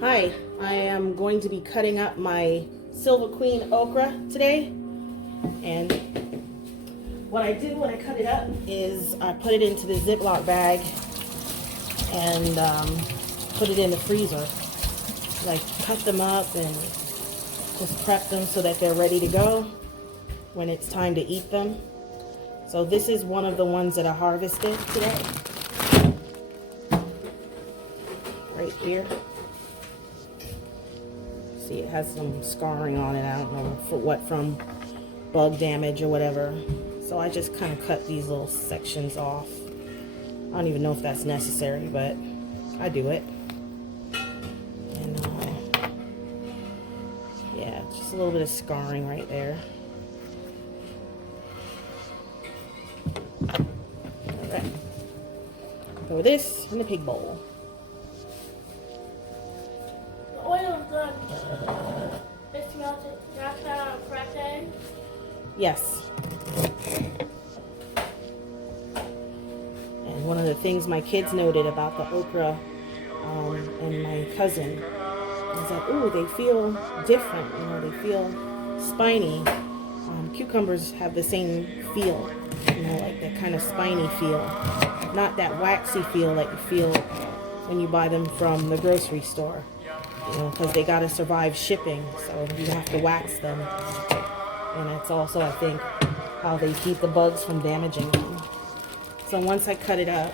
Hi, I am going to be cutting up my Silver Queen okra today, and what I do when I cut it up is I put it into the Ziploc bag and put it in the freezer. Like, cut them up and just prep them so that they're ready to go when it's time to eat them. So this is one of the ones that I harvested today, right here. See, it has some scarring on it. I don't know for what, from bug damage or whatever. So I just kind of cut these little sections off. I don't even know if that's necessary, but I do it. And yeah, just a little bit of scarring right there. All right, throw this in the pig bowl. The oil's done. It's melted. That's correct, eh? Yes. And one of the things my kids noted about the okra and my cousin is that, ooh, they feel different. You know, they feel spiny. Cucumbers have the same feel, you know, like that kind of spiny feel. Not that waxy feel that you feel when you buy them from the grocery store. You know, because they got to survive shipping, so you have to wax them. And that's also, I think, how they keep the bugs from damaging them. So once I cut it up,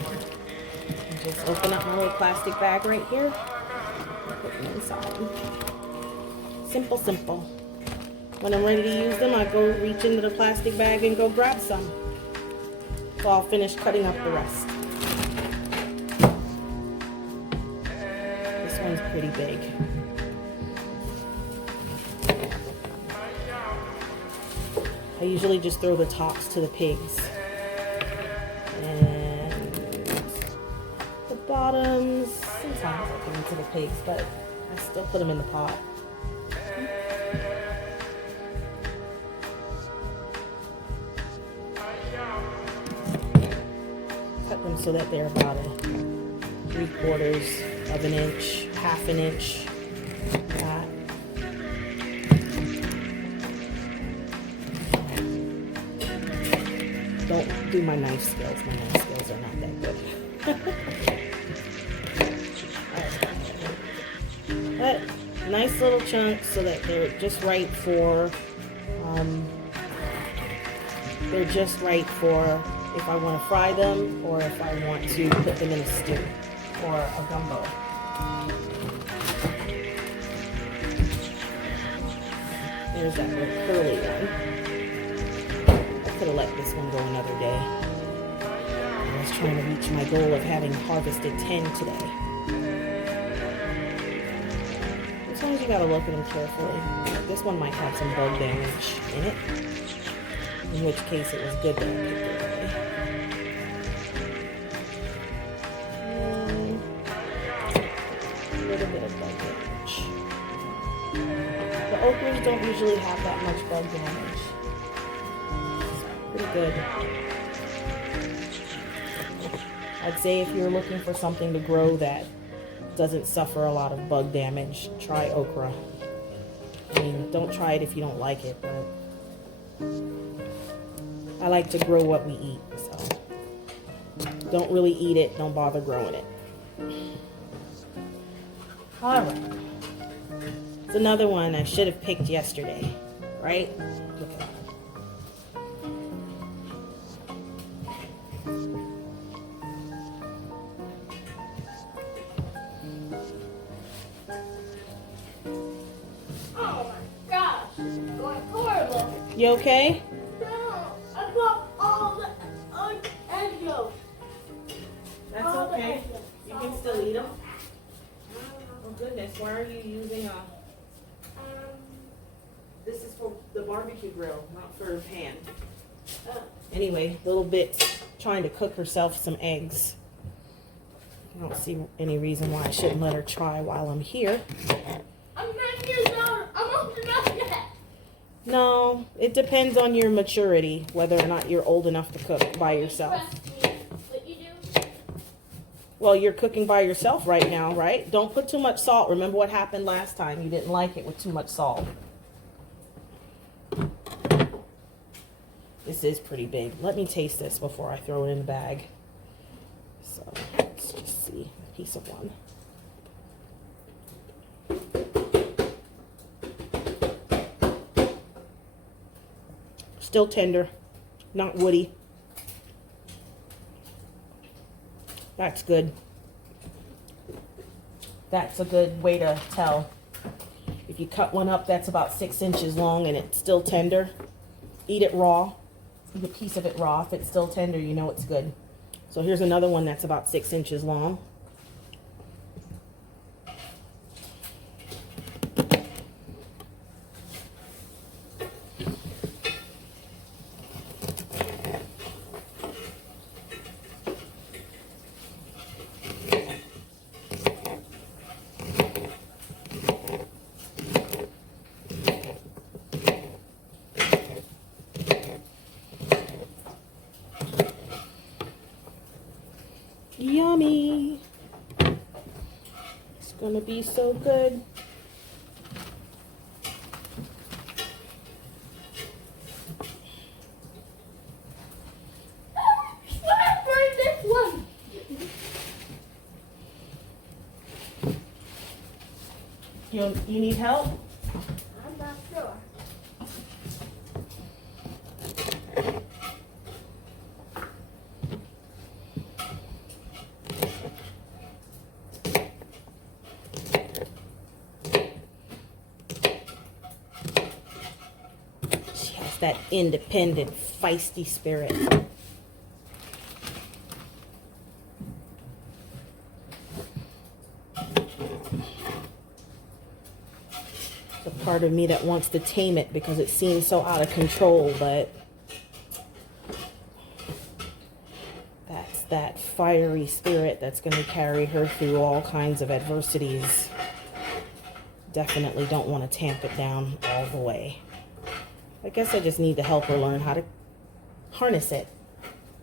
I just open up my little plastic bag right here and put them inside. Simple, simple. When I'm ready to use them, I go reach into the plastic bag and go grab some. So I'll finish cutting up the rest. This one's pretty big. I usually just throw the tops to the pigs. And the bottoms, sometimes I give them to the pigs, but I still put them in the pot. Cut them so that they're about 3/4 of an inch, half an inch. That. Don't do my knife skills. My knife skills are not that good. But nice little chunks so that they're just right for if I want to fry them or if I want to put them in a stew or a gumbo. There's that little curly one. I could have let this one go another day. I was trying to reach my goal of having harvested 10 today. Sometimes you gotta look at them carefully. This one might have some bug damage in it, in which case it was good that I picked it away. A little bit of bug damage. The okras don't usually have that much bug damage. Pretty good. I'd say if you're looking for something to grow that doesn't suffer a lot of bug damage, try okra. I mean, don't try it if you don't like it, but I like to grow what we eat, so don't really eat it, don't bother growing it. Alright. It's another one I should have picked yesterday, right? Look at that. You okay? No, I got all the egg yolks. That's okay. You can still eat them. Oh goodness, why are you using a... This is for the barbecue grill, not for a pan. Anyway, little Bit's trying to cook herself some eggs. I don't see any reason why I shouldn't let her try while I'm here. I'm 9 years old. I'm old enough yet. No, it depends on your maturity, whether or not you're old enough to cook by yourself. What you do? Well, you're cooking by yourself right now, right? Don't put too much salt. Remember what happened last time? You didn't like it with too much salt. This is pretty big. Let me taste this before I throw it in the bag. So let's just see a piece of one. Still tender, not woody. That's good. That's a good way to tell. If you cut one up that's about 6 inches long and it's still tender, eat it raw. Eat a piece of it raw. If it's still tender, you know it's good. So here's another one that's about 6 inches long. Yummy. It's gonna be so good. This one. You need help? I'm not sure. She has that independent, feisty spirit. The part of me that wants to tame it because it seems so out of control, but that's that fiery spirit that's going to carry her through all kinds of adversities. Definitely don't want to tamp it down all the way. I guess I just need to help her learn how to harness it.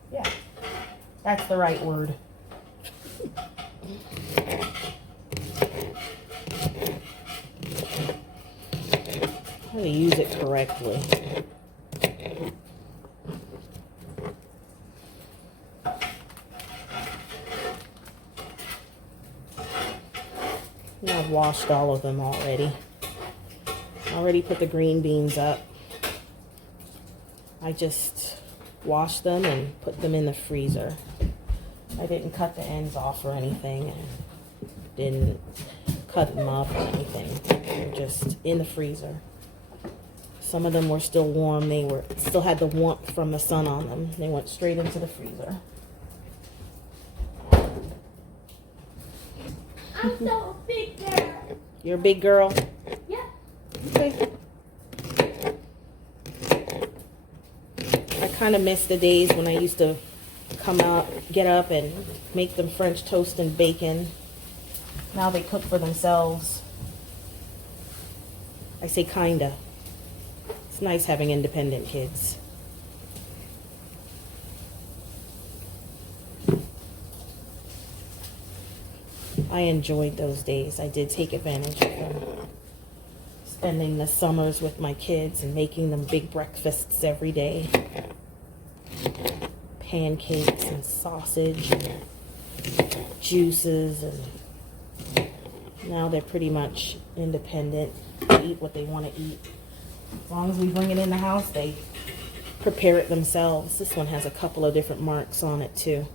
Yeah, that's the right word. How to use it correctly. And I've washed all of them already. Already put the green beans up. I just washed them and put them in the freezer. I didn't cut the ends off or anything. And didn't cut them up or anything. They're just in the freezer. Some of them were still warm. They still had the warmth from the sun on them. They went straight into the freezer. I'm so a big girl. You're a big girl? Yeah. Okay. I kind of miss the days when I used to get up and make them French toast and bacon. Now they cook for themselves. I say kinda. It's nice having independent kids. I enjoyed those days. I did take advantage of them. Spending the summers with my kids and making them big breakfasts every day. Pancakes and sausage and juices, and now they're pretty much independent. They eat what they want to eat. As long as we bring it in the house, they prepare it themselves. This one has a couple of different marks on it too.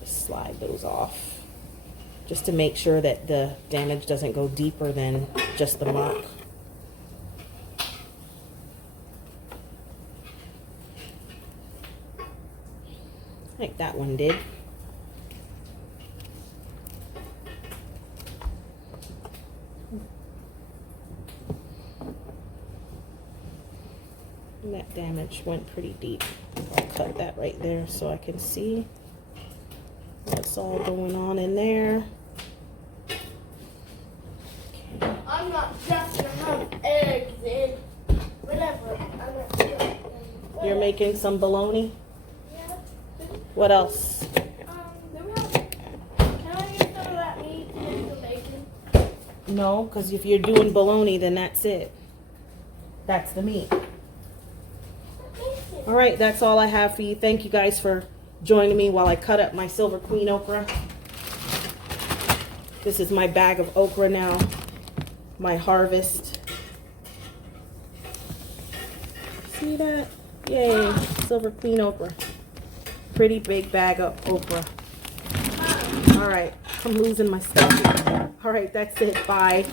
Just slide those off, just to make sure that the damage doesn't go deeper than just the mark. Like that one did. And that damage went pretty deep. I'll cut that right there so I can see what's all going on in there. Okay. I'm not just gonna have eggs and whatever. I'm not sure. You're making some bologna? Yeah. What else? Do we have No, because if you're doing bologna, then that's it. That's the meat. All right, that's all I have for you. Thank you guys for joining me while I cut up my Silver Queen okra. This is my bag of okra now, my harvest. See that? Yay, Silver Queen okra. Pretty big bag of okra. All right, I'm losing my stuff. All right, that's it. Bye.